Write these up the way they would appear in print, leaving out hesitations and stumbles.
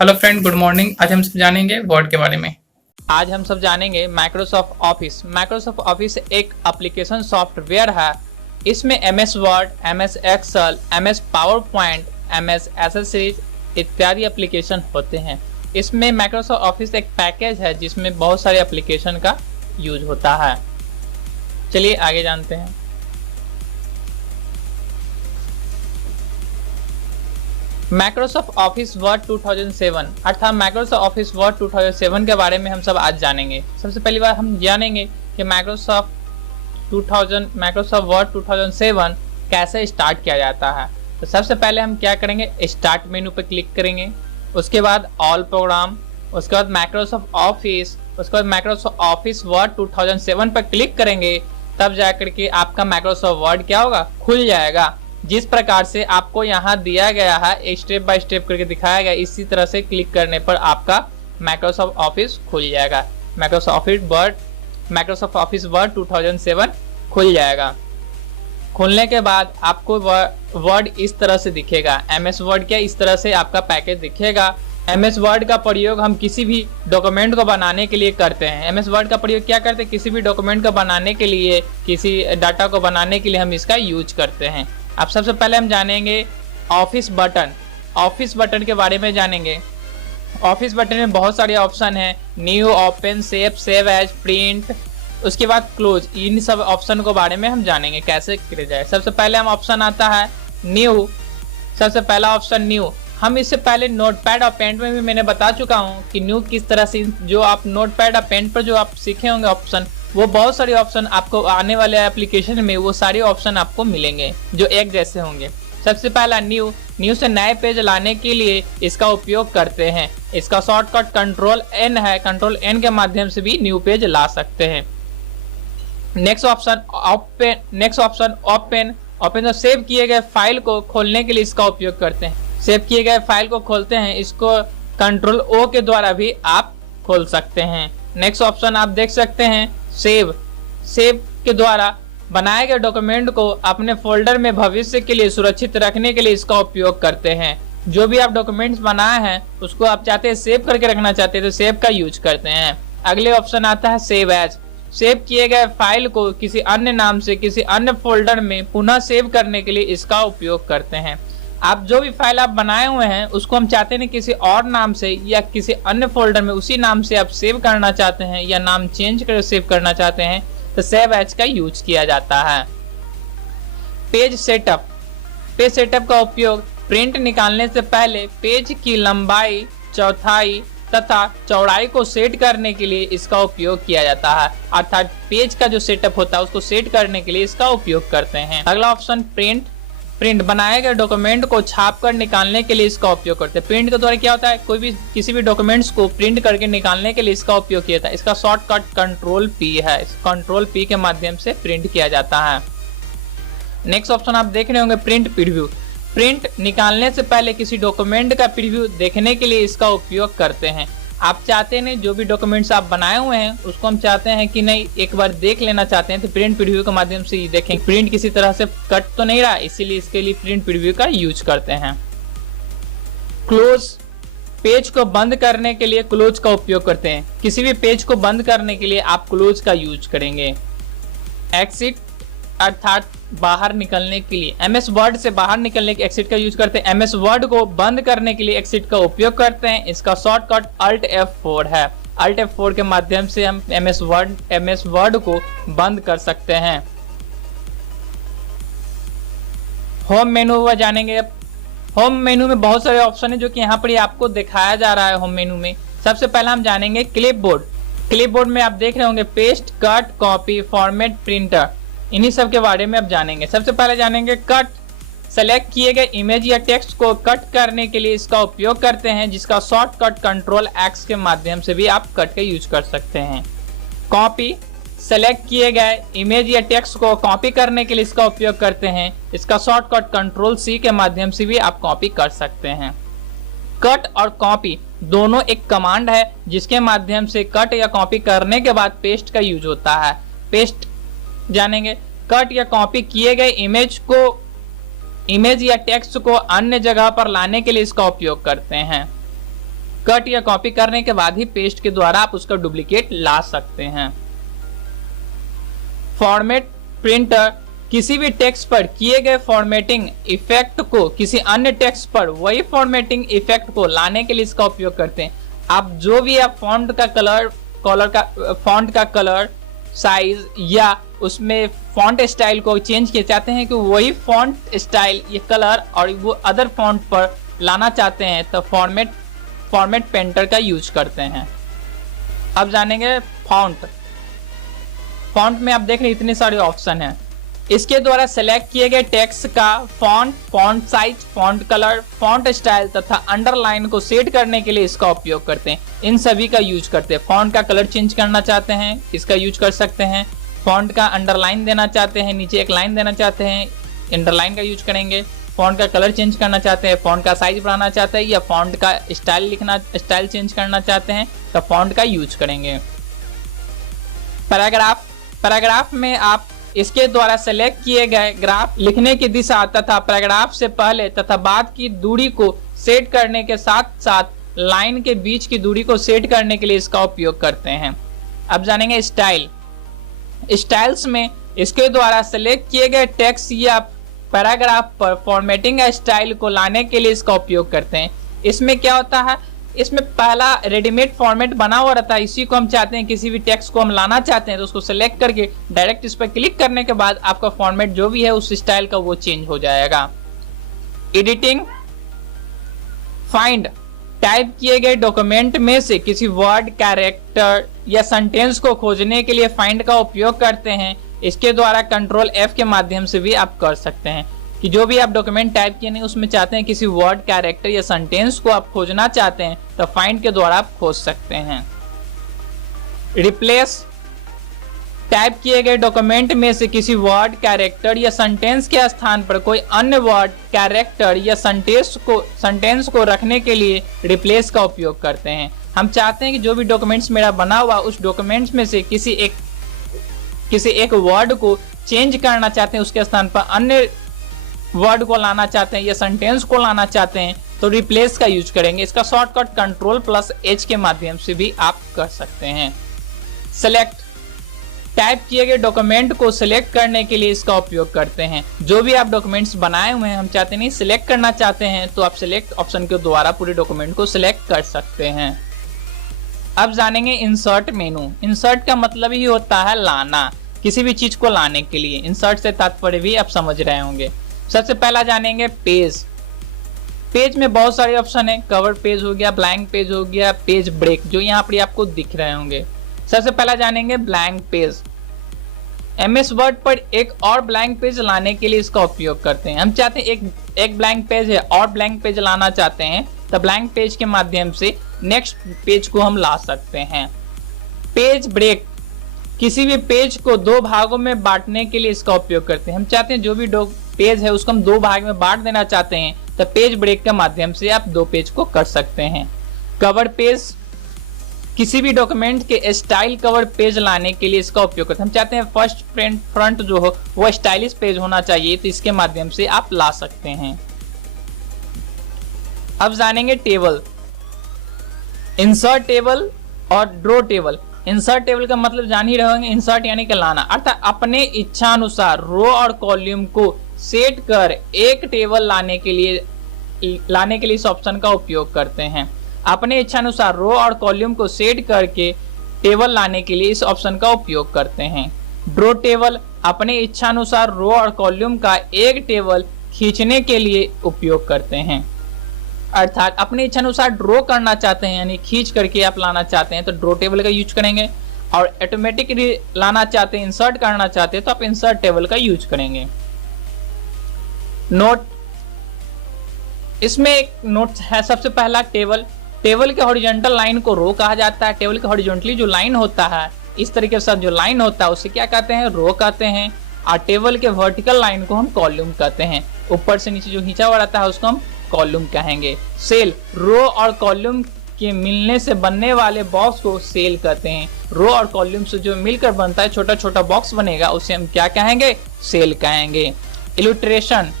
Hello friend, good morning. आज हम सब जानेंगे वर्ड के बारे में। आज हम सब जानेंगे माइक्रोसॉफ्ट ऑफिस। माइक्रोसॉफ्ट ऑफिस एक एप्लीकेशन सॉफ्टवेयर है। इसमें MS Word, MS Excel, MS PowerPoint, MS accessories इत्यादि एप्लीकेशन होते हैं। इसमें माइक्रोसॉफ्ट ऑफिस एक पैकेज है जिसमें बहुत सारे एप्लीकेशन का यूज होता है। चलिए आगे जानते हैं। माइक्रोसॉफ्ट ऑफिस वर्ड 2007 अर्थात माइक्रोसॉफ्ट ऑफिस वर्ड 2007 के बारे में हम सब आज जानेंगे। सबसे पहली बार हम जानेंगे कि माइक्रोसॉफ्ट वर्ड 2007 कैसे स्टार्ट किया जाता है। तो सबसे पहले हम क्या करेंगे, स्टार्ट मेनू पर क्लिक करेंगे, उसके बाद ऑल प्रोग्राम, उसके बाद माइक्रोसॉफ्ट ऑफिस, उसके बाद माइक्रोसॉफ्ट ऑफिस वर्ड 2007 पर क्लिक करेंगे। तब जाकर के आपका माइक्रोसॉफ्ट वर्ड क्या होगा, खुल जाएगा। जिस प्रकार से आपको यहाँ दिया गया है, स्टेप बाय स्टेप करके दिखाया गया, इसी तरह से क्लिक करने पर आपका माइक्रोसॉफ्ट ऑफिस खुल जाएगा। माइक्रोसॉफ्ट ऑफिस वर्ड 2007 खुल जाएगा। खुलने के बाद आपको वर्ड इस तरह से दिखेगा। एमएस वर्ड क्या इस तरह से आपका पैकेज दिखेगा। एमएस वर्ड का प्रयोग हम किसी भी डॉक्यूमेंट को बनाने के लिए करते हैं। एमएस वर्ड का प्रयोग क्या करते हैं, किसी भी डॉक्यूमेंट को बनाने के लिए, किसी डाटा को बनाने के लिए हम इसका यूज करते हैं। अब सबसे पहले हम जानेंगे ऑफिस बटन। ऑफिस बटन के बारे में जानेंगे। ऑफिस बटन में बहुत सारे ऑप्शन हैं, new, open, save as, print, उसके बाद क्लोज। इन सब ऑप्शन को बारे में हम जानेंगे कैसे किया जाए। सबसे पहले हम ऑप्शन आता है न्यू। सबसे पहला ऑप्शन न्यू। हम इससे पहले नोटपैड और पेंट में भी मैंने बता चुका हूँ कि न्यू किस तरह से, जो आप नोटपैड और पेंट पर जो आप सीखे होंगे ऑप्शन, वो बहुत सारे ऑप्शन आपको आने वाले एप्लीकेशन में वो सारे ऑप्शन आपको मिलेंगे जो एक जैसे होंगे। सबसे पहला न्यू से नए पेज लाने के लिए इसका उपयोग करते हैं। इसका शॉर्टकट कंट्रोल एन है। कंट्रोल एन के माध्यम से भी न्यू पेज ला सकते हैं। Next option open. तो सेव किए गए फाइल को खोलने के लिए इसका उपयोग करते हैं। सेव किए गए फाइल को खोलते हैं, इसको कंट्रोल ओ के द्वारा भी आप खोल सकते हैं। नेक्स्ट ऑप्शन आप देख सकते हैं सेव के द्वारा बनाए गए डॉक्यूमेंट को अपने फोल्डर में भविष्य के लिए सुरक्षित रखने के लिए इसका उपयोग करते हैं। जो भी आप डॉक्यूमेंट्स बनाए हैं उसको आप चाहते हैं सेव करके रखना चाहते हैं तो सेव का यूज करते हैं। अगले ऑप्शन आता है सेव एज। सेव किए गए फाइल को किसी अन्य नाम से किसी अन्य फोल्डर में पुनः सेव करने के लिए इसका उपयोग करते हैं। आप जो भी फाइल आप बनाए हुए हैं उसको हम चाहते हैं किसी और नाम से या किसी अन्य फोल्डर में उसी नाम से आप सेव करना चाहते हैं या नाम चेंज कर सेव करना चाहते हैं तो सेव एज का यूज किया जाता है। पेज सेटअप का उपयोग प्रिंट निकालने से पहले पेज की लंबाई, चौथाई तथा चौड़ाई को सेट करने के लिए इसका उपयोग किया जाता है। अर्थात पेज का जो सेटअप होता है उसको सेट करने के लिए इसका उपयोग करते हैं। अगला ऑप्शन प्रिंट बनाए गए डॉक्यूमेंट को छापकर निकालने के लिए इसका उपयोग करते हैं। प्रिंट के द्वारा क्या होता है, कोई भी किसी भी डॉक्यूमेंट्स को प्रिंट करके निकालने के लिए इसका उपयोग किया जाता है। इसका शॉर्टकट कंट्रोल पी है। कंट्रोल पी के माध्यम से प्रिंट किया जाता है। नेक्स्ट ऑप्शन आप देख रहे होंगे प्रिंट प्रीव्यू। प्रिंट निकालने से पहले किसी डॉक्यूमेंट का प्रीव्यू देखने के लिए इसका उपयोग करते हैं। आप चाहते हैं जो भी डॉक्यूमेंट्स आप बनाए हुए हैं उसको हम चाहते हैं कि नहीं एक बार देख लेना चाहते हैं तो प्रिंट प्रीव्यू के माध्यम से ये देखें प्रिंट किसी तरह से कट तो नहीं रहा, इसीलिए इसके लिए प्रिंट प्रीव्यू का यूज करते हैं। क्लोज। पेज को बंद करने के लिए क्लोज का उपयोग करते हैं। किसी भी पेज को बंद करने के लिए आप क्लोज का यूज करेंगे। एक्सिट अर्थात बाहर निकलने के लिए, एमएस वर्ड से बाहर निकलने के एक्सिट का यूज करते हैं। एमएस वर्ड को बंद करने के लिए एक्सिट का उपयोग करते हैं। इसका शॉर्टकट अल्ट F4 है। अल्ट F4 के माध्यम से हम एमएस वर्ड को बंद कर सकते हैं। होम मेनू पर जानेंगे। होम मेनू में बहुत सारे ऑप्शन है जो कि यहाँ पर आपको दिखाया जा रहा है। होम मेनू में सबसे पहले हम जानेंगे क्लिपबोर्ड में आप देख रहे होंगे paste, cut, copy, format, printer, इन्हीं सब के बारे में अब जानेंगे। सबसे पहले जानेंगे कट। सेलेक्ट किए गए इमेज या टेक्स्ट को कट करने के लिए इसका उपयोग करते हैं, जिसका शॉर्टकट कंट्रोल X के माध्यम से भी आप कट के यूज कर सकते हैं। कॉपी। सेलेक्ट किए गए इमेज या टेक्स्ट को कॉपी करने के लिए इसका उपयोग करते हैं, इसका शॉर्टकट कंट्रोल C के माध्यम से भी आप कॉपी कर सकते हैं। कट और कॉपी दोनों एक कमांड है जिसके माध्यम से कट या कॉपी करने के बाद पेस्ट का यूज होता है। पेस्ट जानेंगे। कट या कॉपी किए गए इमेज या टेक्स्ट को अन्य जगह पर लाने के लिए इसका उपयोग करते हैं। कट या कॉपी करने के बाद ही पेस्ट के द्वारा आप उसका डुप्लीकेट ला सकते हैं। फॉर्मेट प्रिंटर किसी भी टेक्स्ट पर किए गए फॉर्मेटिंग इफेक्ट को किसी अन्य टेक्स्ट पर वही फॉर्मेटिंग इफेक्ट को लाने के लिए इसका उपयोग करते हैं। आप जो भी आप फॉन्ट का कलर साइज या उसमें फॉन्ट स्टाइल को चेंज किए चाहते हैं कि वही फॉन्ट स्टाइल ये कलर और वो अदर फॉन्ट पर लाना चाहते हैं तो फॉर्मेट पेंटर का यूज करते हैं। अब जानेंगे फॉन्ट में आप देख रहे हैं इतने सारे ऑप्शन हैं। इसके द्वारा सेलेक्ट किए गए टेक्स्ट का font size, font colour, font style तथा अंडरलाइन को सेट करने के लिए इसका उपयोग करते हैं। इन सभी का यूज करते हैं। फॉन्ट का कलर चेंज करना चाहते हैं, इसका यूज कर सकते हैं। फॉन्ट का अंडरलाइन देना चाहते हैं, नीचे एक लाइन देना चाहते हैं, अंडरलाइन का यूज करेंगे। फॉन्ट का कलर चेंज करना चाहते हैं, फॉन्ट का साइज बढ़ाना चाहते हैं या फॉन्ट का स्टाइल चेंज करना चाहते हैं तो फॉन्ट का यूज करेंगे। पैराग्राफ में आप इसके द्वारा सेलेक्ट किए गए ग्राफ लिखने की दिशा तथा पैराग्राफ से पहले तथा बाद की दूरी को सेट करने के साथ साथ लाइन के बीच की दूरी को सेट करने के लिए इसका उपयोग करते हैं। अब जानेंगे स्टाइल्स में इसके द्वारा सेलेक्ट किए गए टेक्स्ट या पैराग्राफ पर फॉर्मेटिंग स्टाइल को लाने के लिए इसका उपयोग करते हैं। इसमें क्या होता है, इसमें पहला रेडीमेड फॉर्मेट बना हुआ रहता है, इसी को हम चाहते हैं किसी भी टेक्स्ट को हम लाना चाहते हैं तो उसको सेलेक्ट करके डायरेक्ट इस पर क्लिक करने के बाद आपका फॉर्मेट जो भी है उस स्टाइल का वो चेंज हो जाएगा। एडिटिंग फाइंड टाइप किए गए डॉक्यूमेंट में से किसी वर्ड, कैरेक्टर या सेंटेंस को खोजने के लिए फाइंड का उपयोग करते हैं। इसके द्वारा कंट्रोल F के माध्यम से भी आप कर सकते हैं कि जो भी आप डॉक्यूमेंट टाइप किए नहीं उसमें चाहते हैं किसी वर्ड, कैरेक्टर या सेंटेंस को आप खोजना चाहते हैं तो फाइंड के द्वारा आप खोज सकते हैं। रिप्लेस टाइप किए गए डॉक्यूमेंट में से किसी वर्ड, कैरेक्टर या सेंटेंस के स्थान पर कोई अन्य वर्ड, कैरेक्टर या सेंटेंस को रखने के लिए रिप्लेस का उपयोग करते हैं। हम चाहते हैं कि जो भी डॉक्यूमेंट्स मेरा बना हुआ उस डॉक्यूमेंट्स में से किसी एक वर्ड को चेंज करना चाहते हैं, उसके स्थान पर अन्य वर्ड को लाना चाहते हैं या सेंटेंस को लाना चाहते हैं तो रिप्लेस का यूज करेंगे। इसका शॉर्टकट Ctrl+H के माध्यम से भी आप कर सकते हैं। सेलेक्ट टाइप किए गए डॉक्यूमेंट को सिलेक्ट करने के लिए इसका उपयोग करते हैं। जो भी आप डॉक्यूमेंट्स बनाए हुए हैं हम चाहते नहीं सिलेक्ट करना चाहते हैं तो आप सिलेक्ट ऑप्शन के द्वारा पूरे डॉक्यूमेंट को सिलेक्ट कर सकते हैं। अब जानेंगे इंसर्ट मेनू। इंसर्ट का मतलब ही होता है लाना, किसी भी चीज को लाने के लिए। इंसर्ट से तात्पर्य भी आप समझ रहे होंगे। सबसे पहला जानेंगे पेज में बहुत सारे ऑप्शन है। कवर पेज हो गया, ब्लैंक पेज हो गया, पेज ब्रेक जो यहाँ पर आपको दिख रहे होंगे। सबसे पहला जानेंगे ब्लैंक पेज। MS वर्ड पर एक और ब्लैंक पेज लाने के लिए इसका उपयोग करते हैं। हम चाहते हैं एक ब्लैंक पेज है और ब्लैंक पेज लाना चाहते हैं तो ब्लैंक पेज के माध्यम से नेक्स्ट पेज को हम ला सकते हैं। पेज ब्रेक किसी भी पेज को दो भागों में बांटने के लिए इसका उपयोग करते हैं। हम चाहते हैं जो भी पेज है उसको हम दो भाग में बांट देना चाहते हैं तो पेज ब्रेक के माध्यम से आप दो पेज को कर सकते हैं। कवर पेज किसी भी डॉक्यूमेंट के स्टाइल कवर पेज लाने के लिए इसका उपयोग करते हैं। हम चाहते हैं फर्स्ट फ्रंट जो हो वो स्टाइलिश पेज होना चाहिए तो इसके माध्यम से आप ला सकते हैं। अब जानेंगे टेबल। इंसर्ट टेबल और ड्रॉ टेबल। इंसर्ट टेबल का मतलब जान ही रहे होंगे, इंसर्ट यानी कि लाना, अर्थात अपने इच्छा अनुसार रो और कॉलम को सेट कर एक टेबल लाने के लिए इस ऑप्शन का उपयोग करते हैं। अपने इच्छा अनुसार रो और कॉलम को सेट करके टेबल लाने के लिए इस ऑप्शन का उपयोग करते हैं। ड्रॉ टेबल अपने इच्छा अनुसार रो और कॉलम का एक टेबल खींचने के लिए उपयोग करते हैं। अर्थात अपने इच्छा अनुसार ड्रॉ करना चाहते हैं यानी खींच करके आप लाना चाहते हैं तो ड्रॉ टेबल का यूज करेंगे, और ऑटोमेटिकली लाना चाहते हैं, इंसर्ट करना चाहते हैं तो आप इंसर्ट टेबल का यूज करेंगे। नोट, इसमें एक नोट है। सबसे पहला टेबल के हॉरिजॉन्टल लाइन को रो कहा जाता है। टेबल के हॉरिजॉन्टली जो लाइन होता है इस तरीके से जो लाइन होता है उसे क्या कहते हैं, रो कहते हैं। और टेबल के वर्टिकल लाइन को हम कॉलम कहते हैं। ऊपर से नीचे जो खींचा हुआ रहता है उसको हम कॉलम कहेंगे। सेल, रो और कॉलम के मिलने से बनने वाले बॉक्स को सेल कहते हैं। रो और कॉलम से जो मिलकर बनता है छोटा छोटा बॉक्स बनेगा उसे हम क्या कहेंगे, सेल कहेंगे। इलस्ट्रेशन,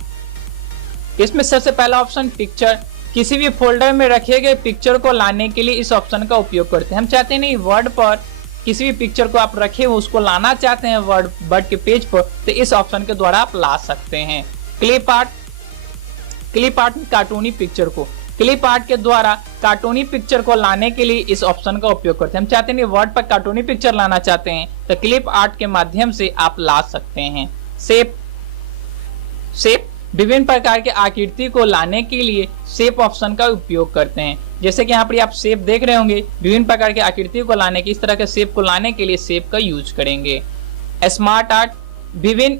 इसमें सबसे पहला ऑप्शन पिक्चर, किसी भी फोल्डर में रखे गए पिक्चर को लाने के लिए इस ऑप्शन का उपयोग करते हैं। हम चाहते हैं नहीं वर्ड पर किसी भी पिक्चर को आप रखे हो उसको लाना चाहते हैं वर्ड के पेज पर, तो इस ऑप्शन के द्वारा आप ला सकते हैं। क्लिप आर्ट में कार्टूनी पिक्चर को, क्लिप आर्ट के द्वारा कार्टूनी पिक्चर को लाने के लिए इस ऑप्शन का उपयोग करते हैं। हम चाहते हैं वर्ड पर कार्टूनी पिक्चर लाना चाहते हैं तो क्लिप आर्ट के माध्यम से आप ला सकते हैं। शेप विभिन्न प्रकार के आकृति को लाने के लिए शेप ऑप्शन का उपयोग करते हैं। जैसे कि यहाँ पर आप शेप देख रहे होंगे, विभिन्न प्रकार के आकृति को लाने के, इस तरह के शेप को लाने के लिए शेप का यूज करेंगे। स्मार्ट आर्ट विभिन्न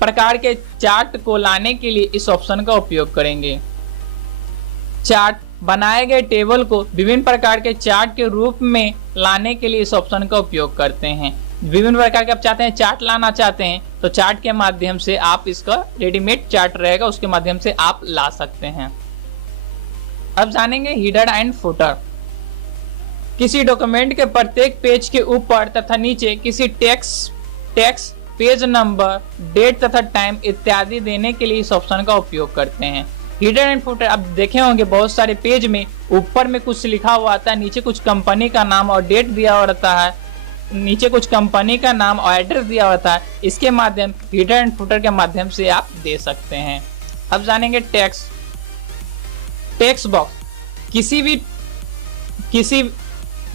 प्रकार के चार्ट को लाने के लिए इस ऑप्शन का उपयोग करेंगे। चार्ट बनाए गए टेबल को विभिन्न प्रकार के चार्ट के रूप में लाने के लिए इस ऑप्शन का उपयोग करते हैं। विभिन्न प्रकार के आप चाहते हैं चार्ट लाना चाहते हैं तो चार्ट के माध्यम से आप इसका रेडीमेड चार्ट रहेगा उसके माध्यम से आप ला सकते हैं। अब जानेंगे हेडर एंड फुटर। किसी डॉक्यूमेंट के प्रत्येक पेज के ऊपर तथा नीचे किसी टेक्स्ट पेज नंबर, डेट तथा टाइम इत्यादि देने के लिए इस ऑप्शन का उपयोग करते हैं। हेडर एंड फुटर आप देखे होंगे बहुत सारे पेज में ऊपर में कुछ लिखा हुआ आता है, नीचे कुछ कंपनी का नाम और डेट दिया हुआ रहता है, नीचे कुछ कंपनी का नाम और एड्रेस दिया होता है। इसके माध्यम हेडर एंड फुटर के माध्यम से आप दे सकते हैं। अब जानेंगे टेक्स्ट बॉक्स।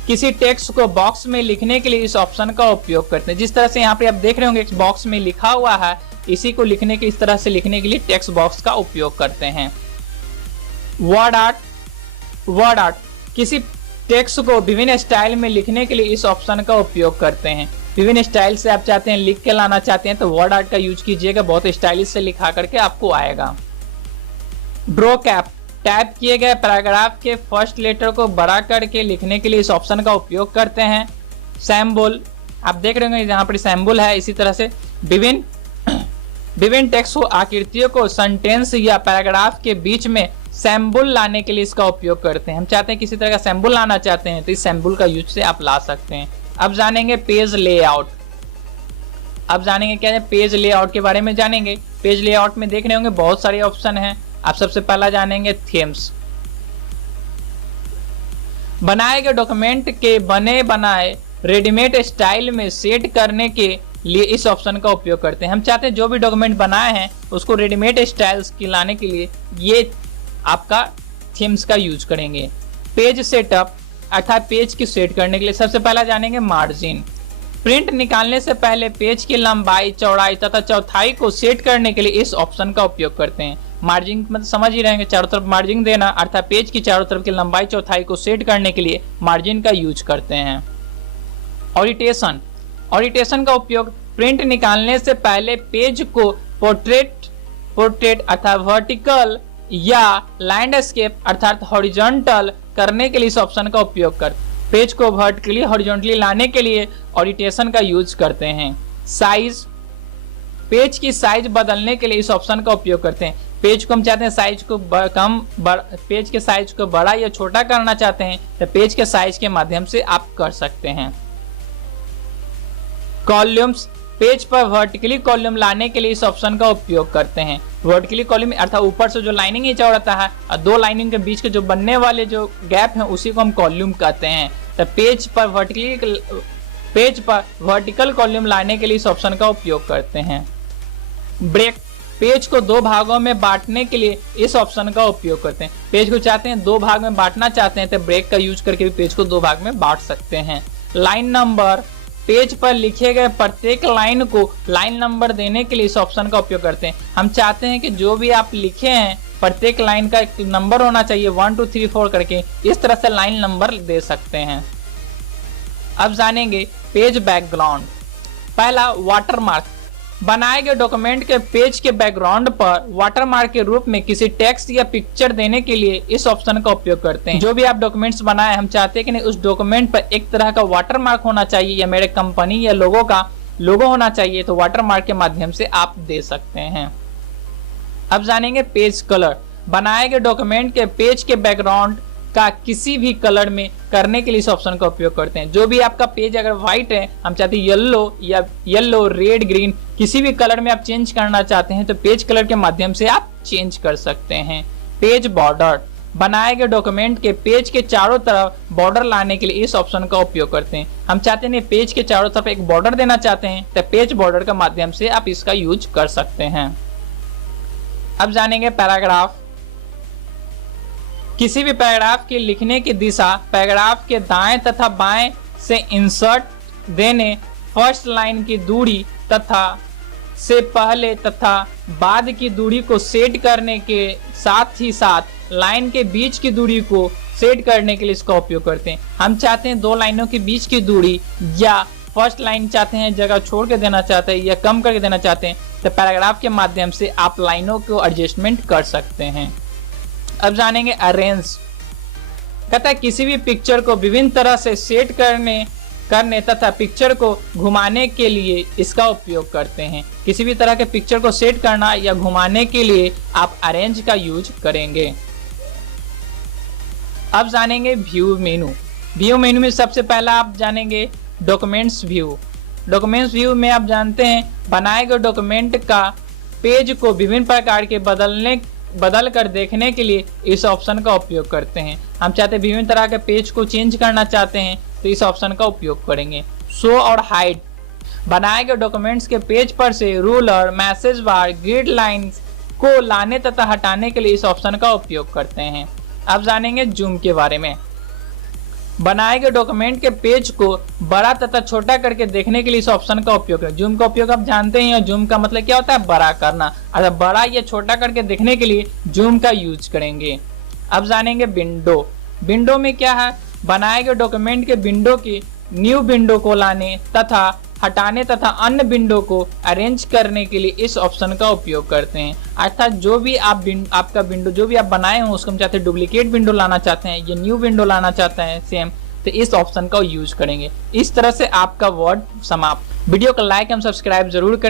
किसी टेक्स्ट को बॉक्स में लिखने के लिए इस ऑप्शन का उपयोग करते हैं। जिस तरह से यहाँ पे आप देख रहे होंगे एक बॉक्स में लिखा हुआ है, इसी को लिखने के इस तरह से लिखने के लिए टेक्स्ट बॉक्स का उपयोग करते हैं। वर्ड आर्ट किसी टेक्स्ट को विभिन्न स्टाइल में लिखने के लिए इस ऑप्शन का उपयोग करते हैं। विभिन्न स्टाइल से आप चाहते हैं लिख के लाना चाहते हैं तो वर्ड आर्ट का यूज कीजिएगा, बहुत स्टाइलिश से लिखा करके आपको आएगा। ड्रॉ कैप टाइप किए गए पैराग्राफ के फर्स्ट लेटर को बड़ा करके लिखने के लिए इस ऑप्शन का उपयोग करते हैं। सैम्बुल आप देख रहे होंगे यहाँ पर सैम्बुल है, इसी तरह से विभिन्न टेक्स्ट को आकृतियों को सेंटेंस या पैराग्राफ के बीच में सैम्बुल लाने के लिए इसका उपयोग करते हैं। हम चाहते हैं किसी तरह का सैम्बुल लाना चाहते हैं तो इस सैम्बुल का यूज से आप ला सकते हैं। अब जानेंगे पेज लेआउट। अब जानेंगे क्या है पेज लेआउट के बारे में जानेंगे। पेज लेआउट में देख रहे होंगे बहुत सारे ऑप्शन हैं। आप सबसे पहला जानेंगे थीम्स। बनाए गए डॉक्यूमेंट के बने बनाए रेडीमेड स्टाइल में सेट करने के लिए इस ऑप्शन का उपयोग करते हैं। हम चाहते हैं जो भी डॉक्यूमेंट बनाए हैं उसको रेडीमेड स्टाइल्स की लाने के लिए ये आपका थीम्स का यूज करेंगे। पेज सेटअप अर्थात पेज की सेट करने के लिए सबसे पहला जानेंगे मार्जिन। प्रिंट निकालने से पहले पेज की लंबाई, चौड़ाई तथा चौथाई को सेट करने के लिए इस ऑप्शन का उपयोग करते हैं। मार्जिन मतलब समझ ही रहेंगे, चारों तरफ मार्जिन देना अर्थात पेज की चारों तरफ की लंबाई चौथाई को सेट करने के लिए मार्जिन का यूज करते हैं। ओरिएंटेशन का उपयोग प्रिंट निकालने से पहले पेज को पोर्ट्रेट अर्थात वर्टिकल या लैंडस्केप अर्थात हॉरिजॉन्टल करने के लिए इस ऑप्शन का उपयोग करते हैं। पेज को वर्टिकली हॉरिजॉन्टली लाने के लिए ओरिएंटेशन का यूज करते हैं। साइज पेज की साइज बदलने के लिए इस ऑप्शन का उपयोग करते हैं। पेज को हम चाहते हैं साइज को पेज के साइज को बड़ा या छोटा करना चाहते हैं तो पेज के साइज के माध्यम से आप कर सकते हैं। कॉलम्स पेज पर वर्टिकली कॉलम लाने के लिए इस ऑप्शन का उपयोग करते हैं। वर्टिकली कॉलम अर्थात ऊपर से जो लाइनिंग नीचे रहता है और दो लाइनिंग के बीच के जो बनने वाले जो गैप हैं उसी को हम कॉलम कहते हैं। तो पेज पर वर्टिकल कॉलम लाने के लिए इस ऑप्शन का उपयोग करते हैं। ब्रेक पेज को दो भागों में बांटने के लिए इस ऑप्शन का उपयोग करते हैं। पेज को चाहते हैं दो भाग में बांटना चाहते हैं तो ब्रेक का यूज करके भी पेज को दो भाग में बांट सकते हैं। लाइन नंबर पेज पर लिखे गए प्रत्येक लाइन को लाइन नंबर देने के लिए इस ऑप्शन का उपयोग करते हैं। हम चाहते हैं कि जो भी आप लिखे हैं प्रत्येक लाइन का एक नंबर होना चाहिए 1 2 3 4 करके, इस तरह से लाइन नंबर दे सकते हैं। अब जानेंगे पेज बैकग्राउंड। पहला वाटरमार्क बनाए गए डॉक्यूमेंट के पेज के बैकग्राउंड पर वाटरमार्क के रूप में किसी टेक्स्ट या पिक्चर देने के लिए इस ऑप्शन का उपयोग करते हैं। जो भी आप डॉक्यूमेंट्स बनाए हम चाहते हैं कि नहीं उस डॉक्यूमेंट पर एक तरह का वाटरमार्क होना चाहिए या मेरे कंपनी या लोगो का लोगो होना चाहिए तो वाटरमार्क के माध्यम से आप दे सकते हैं। अब जानेंगे पेज कलर बनाए गए डॉक्यूमेंट के पेज के बैकग्राउंड का किसी भी कलर में करने के लिए इस ऑप्शन का उपयोग करते हैं। जो भी आपका पेज अगर व्हाइट है हम चाहते हैं येलो रेड ग्रीन किसी भी कलर में आप चेंज करना चाहते हैं तो पेज कलर के माध्यम से आप चेंज कर सकते हैं। पेज बॉर्डर बनाए गए डॉक्यूमेंट के पेज के चारों तरफ बॉर्डर लाने के लिए इस ऑप्शन का उपयोग करते हैं। हम चाहते हैं पेज के चारों तरफ एक बॉर्डर देना चाहते हैं तो पेज बॉर्डर के माध्यम से आप इसका यूज कर सकते हैं। अब जानेंगे पैराग्राफ। किसी भी पैराग्राफ के लिखने की दिशा पैराग्राफ के दाएं तथा बाएं से इंसर्ट देने, फर्स्ट लाइन की दूरी तथा से पहले तथा बाद की दूरी को सेट करने के साथ ही साथ लाइन के बीच की दूरी को सेट करने के लिए इसका उपयोग करते हैं। हम चाहते हैं दो लाइनों के बीच की दूरी या फर्स्ट लाइन चाहते हैं जगह छोड़ के देना चाहते हैं या कम करके देना चाहते हैं तो पैराग्राफ के माध्यम से आप लाइनों को एडजस्टमेंट कर सकते हैं। अब जानेंगे अरेंज। कहता है किसी भी पिक्चर को विभिन्न तरह से सेट करने तथा पिक्चर को घुमाने के लिए इसका उपयोग करते हैं। किसी भी तरह के पिक्चर को सेट करना या घुमाने के लिए आप अरेंज का यूज करेंगे। अब जानेंगे व्यू मेनू। व्यू मेनू में सबसे पहला आप जानेंगे डॉक्यूमेंट्स व्यू। डॉक्यूमेंट्स व्यू में आप जानते हैं बनाए गए डॉक्यूमेंट का पेज को विभिन्न प्रकार के बदल कर देखने के लिए इस ऑप्शन का उपयोग करते हैं। हम चाहते हैं विभिन्न तरह के पेज को चेंज करना चाहते हैं तो इस ऑप्शन का उपयोग करेंगे। शो और हाइड। बनाए गए डॉक्यूमेंट्स के पेज पर से रूलर, मैसेज बार, ग्रिड लाइंस को लाने तथा हटाने के लिए इस ऑप्शन का उपयोग करते हैं। अब जानेंगे जूम के बारे में। बनाए गए डॉक्यूमेंट के पेज को बड़ा तथा छोटा करके देखने के लिए इस ऑप्शन का उपयोग करें। जूम का उपयोग आप जानते हैं, जूम का मतलब क्या होता है, बड़ा करना। अगर बड़ा या छोटा करके देखने के लिए जूम का यूज करेंगे। अब जानेंगे विंडो। विंडो में क्या है, बनाए गए डॉक्यूमेंट के विंडो की न्यू विंडो को लाने तथा हटाने तथा अन्य विंडो को अरेंज करने के लिए इस ऑप्शन का उपयोग करते हैं। अर्थात जो भी आपका विंडो जो भी आप बनाए हो उसको हम चाहते हैं डुप्लीकेट विंडो लाना चाहते हैं या न्यू विंडो लाना चाहते हैं सेम, तो इस ऑप्शन का यूज करेंगे। इस तरह से आपका वर्ड समाप्त। वीडियो को लाइक एवं सब्सक्राइब जरूर करें।